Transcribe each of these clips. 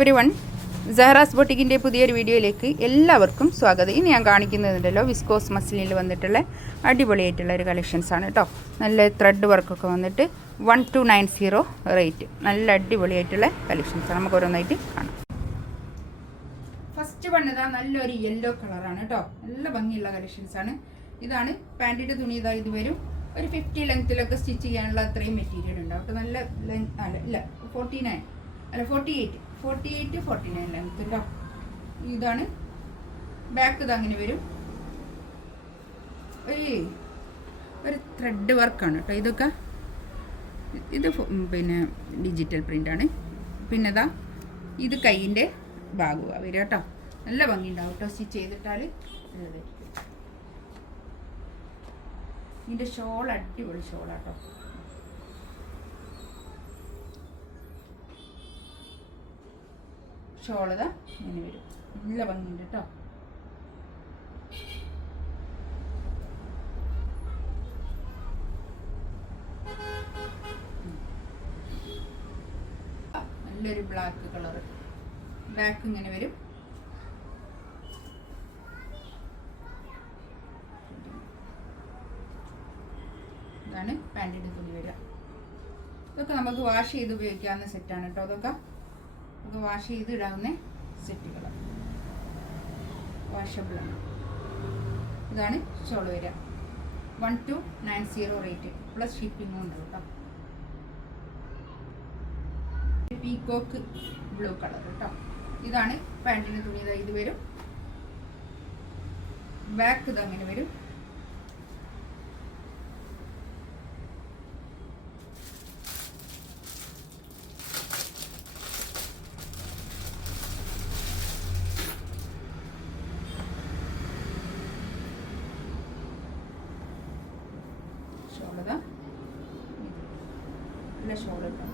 Everyone, സഹറാസ് ബൊട്ടിക്കിൻ്റെ പുതിയൊരു വീഡിയോയിലേക്ക് എല്ലാവർക്കും സ്വാഗതം. ഇനി ഞാൻ കാണിക്കുന്നതുണ്ടല്ലോ വിസ്കോസ് മസ്ലിനിൽ വന്നിട്ടുള്ള അടിപൊളിയായിട്ടുള്ള ഒരു കളക്ഷൻസാണ് കേട്ടോ. നല്ല ത്രെഡ് വർക്കൊക്കെ വന്നിട്ട് 1290 റേറ്റ്. നല്ല അടിപൊളിയായിട്ടുള്ള കളക്ഷൻസാണ്. നമുക്ക് ഓരോന്നായിട്ട് കാണാം. ഫസ്റ്റ് വണ്ണതാ നല്ലൊരു യെല്ലോ കളറാണ് കേട്ടോ. നല്ല ഭംഗിയുള്ള കളക്ഷൻസാണ്. ഇതാണ് പാൻറ്റിൻ്റെ തുണി. ഇതാ ഇത് വരും ഒരു 50 ലെങ്ത്തിലൊക്കെ സ്റ്റിച്ച് ചെയ്യാനുള്ള അത്രയും മെറ്റീരിയൽ ഉണ്ടാവും കേട്ടോ. നല്ല ലെങ്ത് അല്ല 48-49 ലെങ്ത് കേട്ടോ. ഇതാണ് ബാക്ക്. ഇത് അങ്ങനെ വരും. ഒരു ത്രെഡ് വർക്കാണ് കേട്ടോ ഇതൊക്കെ. ഇത് പിന്നെ ഡിജിറ്റൽ പ്രിൻ്റാണ്. പിന്നെ ഇതാ ഇത് കൈയിൻ്റെ ഭാഗമാണ് വരിക കേട്ടോ. നല്ല ഭംഗി ഉണ്ടാവും കേട്ടോ സ്റ്റിച്ച് ചെയ്തിട്ടാൽ. ഇതിൻ്റെ ഷോൾ അടിപൊളി ഷോളാട്ടോ. ഷോളതാ ഇങ്ങനെ വരും. നല്ല ഭംഗിയുണ്ട് കേട്ടോ. നല്ലൊരു ബ്ലാക്ക് കളറ്. ബാക്ക് ഇങ്ങനെ വരും. ഇതാണ് പാൻറ്റിൻ്റെ തുണി വരിക. ഇതൊക്കെ നമുക്ക് വാഷ് ചെയ്ത് ഉപയോഗിക്കാവുന്ന സെറ്റാണ് കേട്ടോ. അതൊക്കെ നമുക്ക് വാഷ് ചെയ്ത് ഇടാവുന്ന സെറ്റുകൾ, വാഷബിളാണ്. ഇതാണ് ഷോൾ വരിക. 1290 റേറ്റ് പ്ലസ് ഷിപ്പിങ്ങും ഉണ്ട് കേട്ടോ. പീക്കോക്ക് ബ്ലൂ കളർ കേട്ടോ. ഇതാണ് പാൻറ്റിൻ്റെ തുണി. ഇത് വരും. ബാക്ക് ഇത് അങ്ങനെ വരും. ഷോളതാ നല്ല ഷോൾ കേട്ടോ.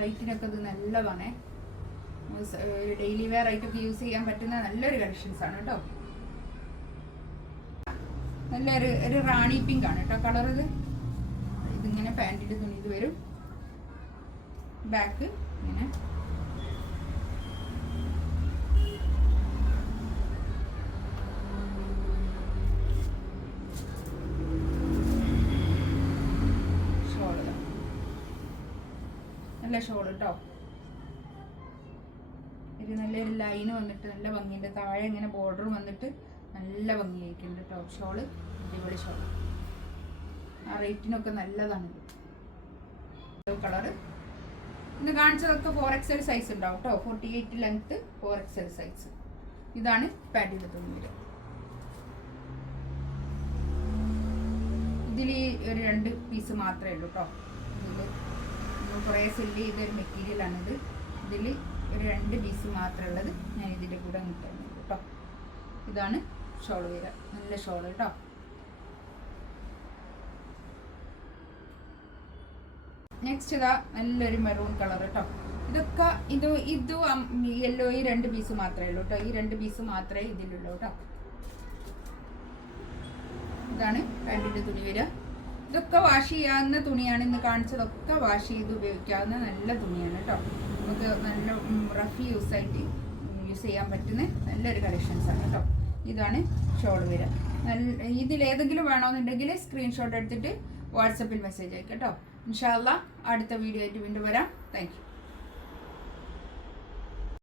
റേറ്റിനൊക്കെ ഇത് നല്ലതാണേ. ഡെയിലി വെയർ ആയിട്ടൊക്കെ യൂസ് ചെയ്യാൻ പറ്റുന്ന നല്ലൊരു കളക്ഷൻസ് ആണ് കേട്ടോ. നല്ലൊരു റാണി പിങ്ക് ആണ് കേട്ടോ കളർ. ഇതിങ്ങനെ പാൻറ്റിൻ്റെ തുണി ഇത് വരും. ബാക്ക് ഇങ്ങനെ നല്ല ഷോൾ കേട്ടോ. ഇത് നല്ലൊരു ലൈന് വന്നിട്ട് നല്ല ഭംഗിയുണ്ട്. താഴെ ഇങ്ങനെ ബോർഡർ വന്നിട്ട് നല്ല ഭംഗിയായിട്ടുണ്ട് കേട്ടോ. ഷോള് അടിപൊളി ഷോൾ. ആ റേറ്റിനൊക്കെ നല്ലതാണ്. കളറ് ഇന്ന് കാണിച്ചതൊക്കെ 4XL സൈസ് ഉണ്ടാവും കേട്ടോ. 48 ലെങ്ത്ത് 4XL സൈസ്. ഇതാണ് പാൻറ്റിൻ്റെ തുണി വരിക. ഇതിൽ ഒരു 2 പീസ് മാത്രമേ ഉള്ളൂ കേട്ടോ. ഇതിൽ കുറേ സെല്ല് ചെയ്തൊരു മെറ്റീരിയലാണിത്. ഇതിൽ ഒരു 2 പീസ് മാത്രമേ ഉള്ളത്. ഞാൻ ഇതിൻ്റെ കൂടെ കിട്ടുന്നു കേട്ടോ. ഇതാണ് ഷോൾ വരിക. നല്ല ഷോൾ കേട്ടോ. നെക്സ്റ്റ് ഇതാ നല്ലൊരു മെറൂൺ കളർ കേട്ടോ. ഇതൊക്കെ ഇതും യെല്ലോ ഈ 2 പീസ് മാത്രമേ ഉള്ളൂ കേട്ടോ. ഈ 2 പീസ് മാത്രമേ ഇതിലുള്ളൂ കേട്ടോ. ഇതാണ് പാൻറ്റിൻ്റെ തുണി വരിക. ഇതൊക്കെ വാഷ് ചെയ്യാവുന്ന തുണിയാണ്. ഇന്ന് കാണിച്ചതൊക്കെ വാഷ് ചെയ്ത് ഉപയോഗിക്കാവുന്ന നല്ല തുണിയാണ് കേട്ടോ. നമുക്ക് നല്ല റഫ് യൂസ് ചെയ്യാൻ പറ്റുന്ന നല്ലൊരു കളക്ഷൻസാണ് കേട്ടോ. ഇതാണ് ഷോൾ വരിക. ഇതിലേതെങ്കിലും വേണമെന്നുണ്ടെങ്കിൽ സ്ക്രീൻഷോട്ട് എടുത്തിട്ട് വാട്സപ്പിൽ മെസ്സേജ് അയക്കാം കേട്ടോ. ഇൻഷാ അല്ലാഹ് അടുത്ത വീഡിയോ ആയിട്ട് വീണ്ടും വരാം. Thank you.